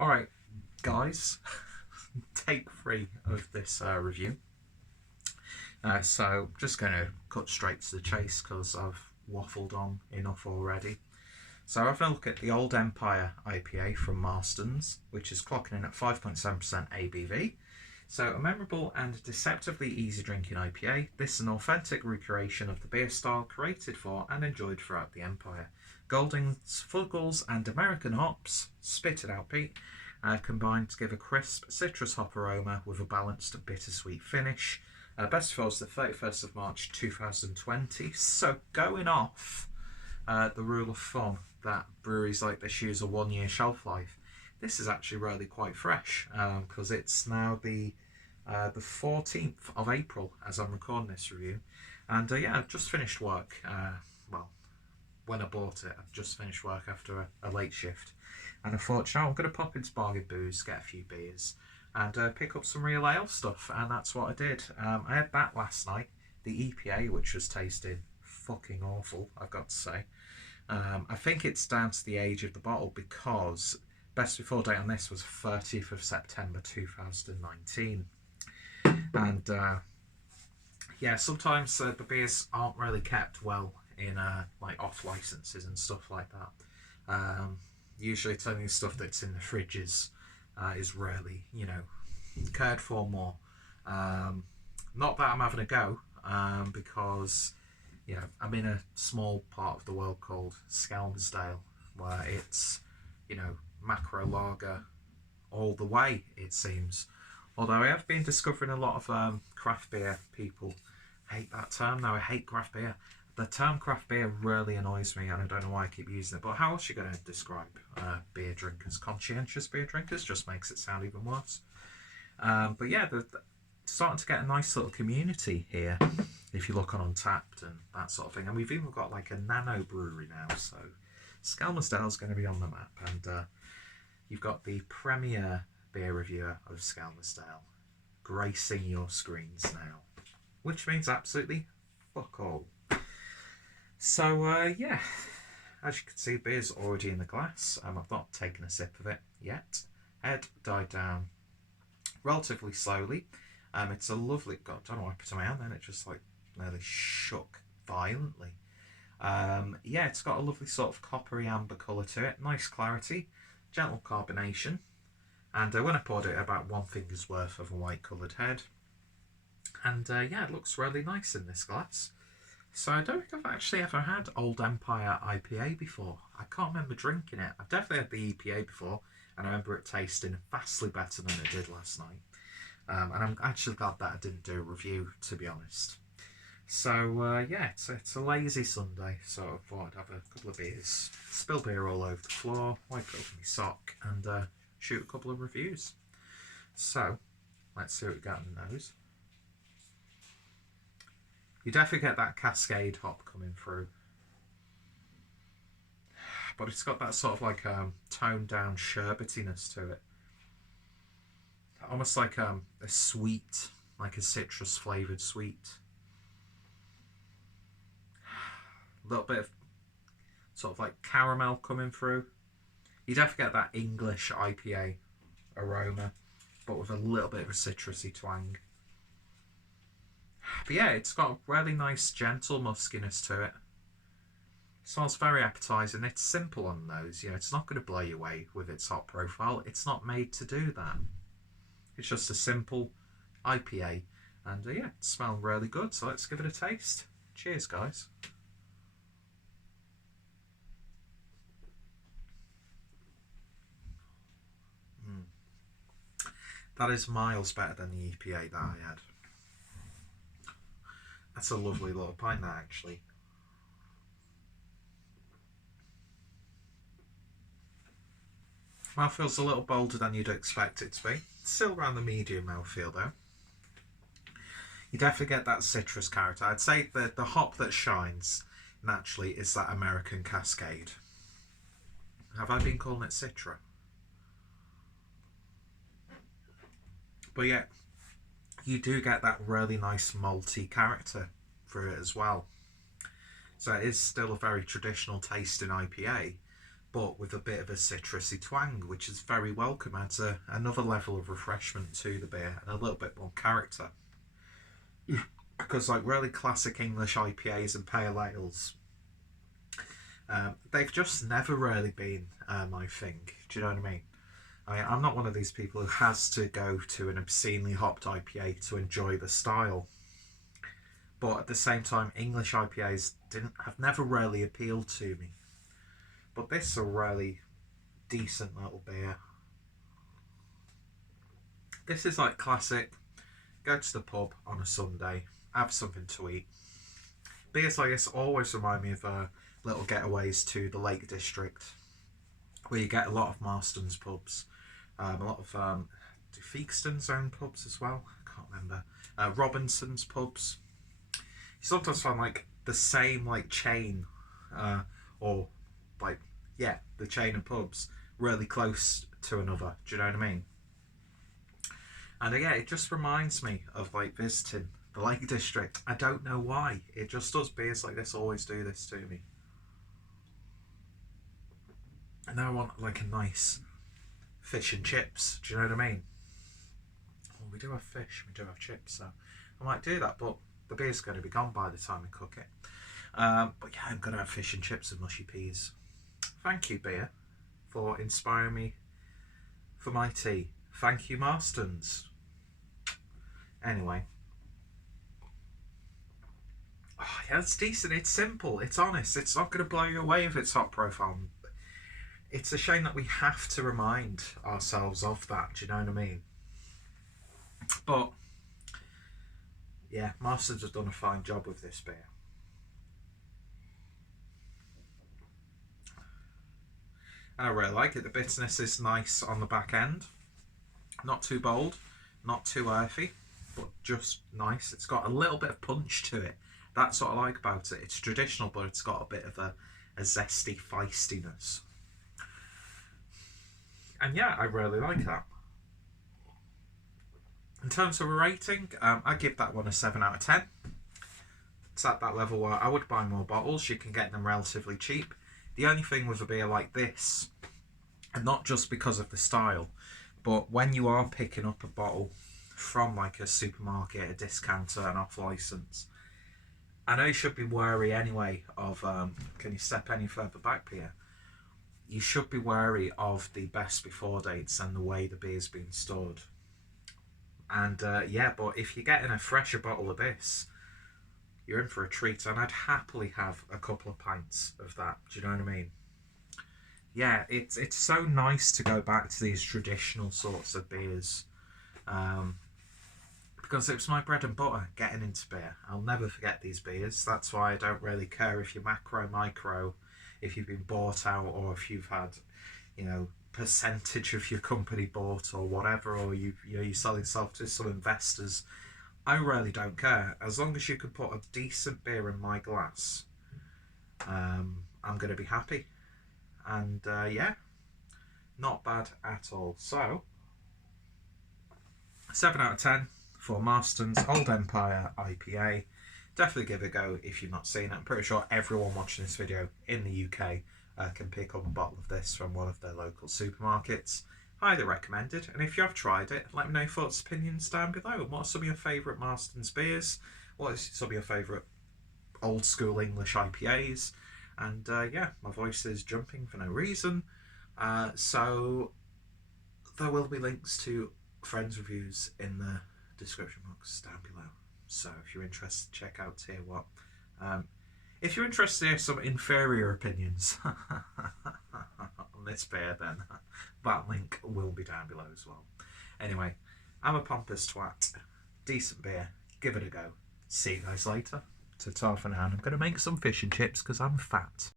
Alright, guys, take 3 of this review. So, just going to cut straight to the chase because I've waffled on enough already. So, I've a look at the Old Empire IPA from Marston's, which is clocking in at 5.7% ABV. So, a memorable and deceptively easy drinking IPA. This is an authentic recreation of the beer style created for and enjoyed throughout the Empire. Goldings, Fuggles, and American hops, spit it out, Pete, combined to give a crisp citrus hop aroma with a balanced bittersweet finish. Best before was the 31st of March 2020. So going off the rule of thumb that breweries like this use a 1-year shelf life, this is actually really quite fresh because it's now the 14th of April as I'm recording this review. And yeah, I've just finished work. When I bought it, I've just finished work after a late shift. And I thought, I'm going to pop into Bargain Booze, get a few beers, and pick up some real ale stuff. And that's what I did. I had that last night, the EPA, which was tasting fucking awful, I've got to say. I think it's down to the age of the bottle because best before date on this was 30th of September 2019. And yeah, sometimes the beers aren't really kept well in like off licenses and stuff like that. Usually telling you stuff that's in the fridges is rarely, cared for more. Not that I'm having a go, because I'm in a small part of the world called Skelmersdale, where it's macro lager all the way, it seems. Although I have been discovering a lot of craft beer people. I hate that term now. I hate craft beer. The term craft beer really annoys me, and I don't know why I keep using it. But how else are you going to describe beer drinkers? Conscientious beer drinkers just makes it sound even worse. But yeah, they're starting to get a nice little community here. If you look on Untapped and that sort of thing, and we've even got like a nano brewery now. So Skelmersdale's going to be on the map, and you've got the premier beer reviewer of Skelmersdale gracing your screens now, which means absolutely fuck all. So, yeah, as you can see, beer's already in the glass. I've not taken a sip of it yet. Head died down relatively slowly. It's a lovely, God, I don't know why I put it in my hand then, it just like nearly shook violently. Yeah, it's got a lovely sort of coppery amber colour to it, nice clarity, gentle carbonation. And when I poured it, about 1 finger's worth of a white coloured head. And yeah, it looks really nice in this glass. So I don't think I've actually ever had Old Empire IPA before. I can't remember drinking it. I've definitely had the EPA before, and I remember it tasting vastly better than it did last night. And I'm actually glad that I didn't do a review, to be honest. So yeah, it's a lazy Sunday, so I thought I'd have a couple of beers, spill beer all over the floor, wipe it up with my sock, and shoot a couple of reviews. So, let's see what we got in the nose. You definitely get that Cascade hop coming through. But it's got that sort of like toned down sherbetiness to it. Almost like a sweet, like a citrus flavoured sweet. A little bit of sort of like caramel coming through. You definitely get that English IPA aroma, but with a little bit of a citrusy twang. But yeah, it's got a really nice gentle muskiness to it. It smells very appetising. It's simple on the nose. It's not going to blow you away with its hop profile. It's not made to do that. It's just a simple IPA. And yeah, it smells really good. So let's give it a taste. Cheers, guys. That is miles better than the EPA that I had. That's a lovely little pint, that actually. Mouthfeel's a little bolder than you'd expect it to be. Still around the medium mouthfeel though. You definitely get that citrus character. I'd say that the hop that shines naturally is that American Cascade. Have I been calling it Citra? But yeah, you do get that really nice malty character through it as well. So it is still a very traditional tasting IPA, but with a bit of a citrusy twang, which is very welcome. Adds another level of refreshment to the beer and a little bit more character. Because like really classic English IPAs and pale ales, they've just never really been my thing. Do you know what I mean? I'm not one of these people who has to go to an obscenely hopped IPA to enjoy the style. But at the same time, English IPAs have never really appealed to me. But this is a really decent little beer. This is like classic. Go to the pub on a Sunday, have something to eat. Beers like this always remind me of little getaways to the Lake District, where you get a lot of Marston's pubs, a lot of Feakston's own pubs as well. I can't remember. Robinson's pubs. You sometimes find like the same like chain, or like the chain of pubs really close to another. Do you know what I mean? And again, it just reminds me of like visiting the Lake District. I don't know why. It just does. Beers like this always do this to me. And now I want like a nice fish and chips. Do you know what I mean? Well, we do have fish, we do have chips, so I might do that, but the beer's going to be gone by the time we cook it. But yeah, I'm going to have fish and chips and mushy peas. Thank you, beer, for inspiring me for my tea. Thank you, Marston's. Anyway. Oh, yeah, it's decent. It's simple. It's honest. It's not going to blow you away if it's hot profile. It's a shame that we have to remind ourselves of that. Do you know what I mean? But yeah, Marston's has done a fine job with this beer. And I really like it. The bitterness is nice on the back end. Not too bold, not too earthy, but just nice. It's got a little bit of punch to it. That's what I like about it. It's traditional, but it's got a bit of a zesty feistiness. And yeah, I really like that. In terms of a rating, I give that one a 7 out of 10. It's at that level where I would buy more bottles. You can get them relatively cheap. The only thing with a beer like this, and not just because of the style, but when you are picking up a bottle from like a supermarket, a discounter, an off license, I know you should be wary anyway of, can you step any further back here? You should be wary of the best before dates and the way the beer's been stored. And yeah, but if you're getting a fresher bottle of this, you're in for a treat, and I'd happily have a couple of pints of that. Do you know what I mean? Yeah, it's so nice to go back to these traditional sorts of beers, because it was my bread and butter getting into beer. I'll never forget these beers. That's why I don't really care if you're macro, micro, if you've been bought out, or if you've had, you know, percentage of your company bought or whatever, or you're selling yourself to some investors. I really don't care. As long as you can put a decent beer in my glass, I'm going to be happy. And yeah, not bad at all. So, 7 out of 10 for Marston's Old Empire IPA. Definitely give it a go if you've not seen it. I'm pretty sure everyone watching this video in the UK can pick up a bottle of this from one of their local supermarkets. Highly recommended. And if you have tried it, let me know your thoughts and opinions down below. What are some of your favourite Marston's beers? What is some of your favourite old school English IPAs? And yeah, my voice is jumping for no reason. So there will be links to friends' reviews in the description box down below. So if you're interested, check out Tier What. If you're interested in some inferior opinions on this beer, then that link will be down below as well. Anyway, I'm a pompous twat. Decent beer. Give it a go. See you guys later. Ta-ta for now. I'm going to make some fish and chips because I'm fat.